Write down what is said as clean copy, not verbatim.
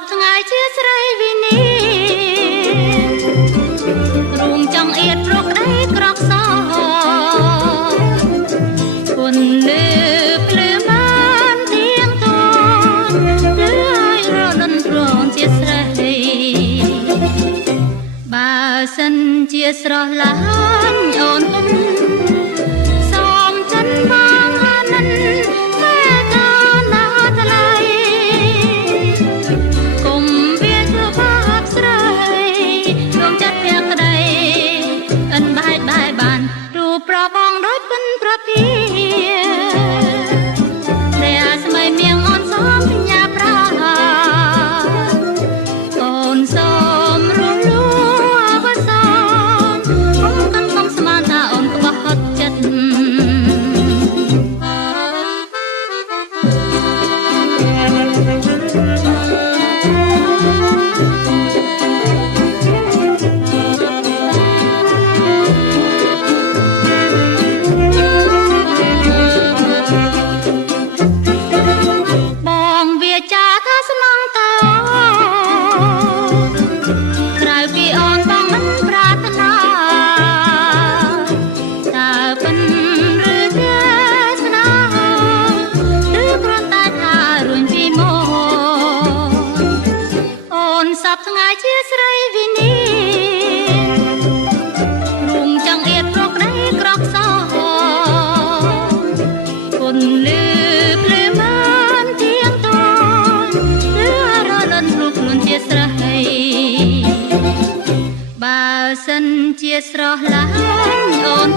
បថ្ងៃជាស្រីវិនីរូងចង់អៀតប្រកដីក្រកសគុនលើភ្លឺបានទៀងតនលឺឲ្យរលន់ព្រមជាស្រីបើសិនជាស្រស់ឡាញ់អូនគុំសូមចិនបងអានិនតែកាណាថ្លៃគុំវាធ្វើបាបស្រីរំចិត្តភក្តីអិនបែកបែបានរូបប្របងដូចពិនប្រភាព្រះស្មីមៀងអូនសូមបញ្ញាប្រាអូនសូមរំលូអវសានអូនកាន់កុំស្មានថាអូនក្បោះហត់ចិត្តបងវាចាថាស្មងតើក្រៅពីអូនបងមិនប្រាថ្នាតើពិនឬជាស្នេហាឬគ្រាន់តែថារួញពីមកអូនសពថ្ងៃជាស្រីវិនីរូងចង់អៀតប្រកដីក្រកសគុនលឺភ្លឺបានទៀងតនលឺរលន់ព្រោះខ្លួនជាស្រីបើសិនជាស្រស់ឡាញ់អូន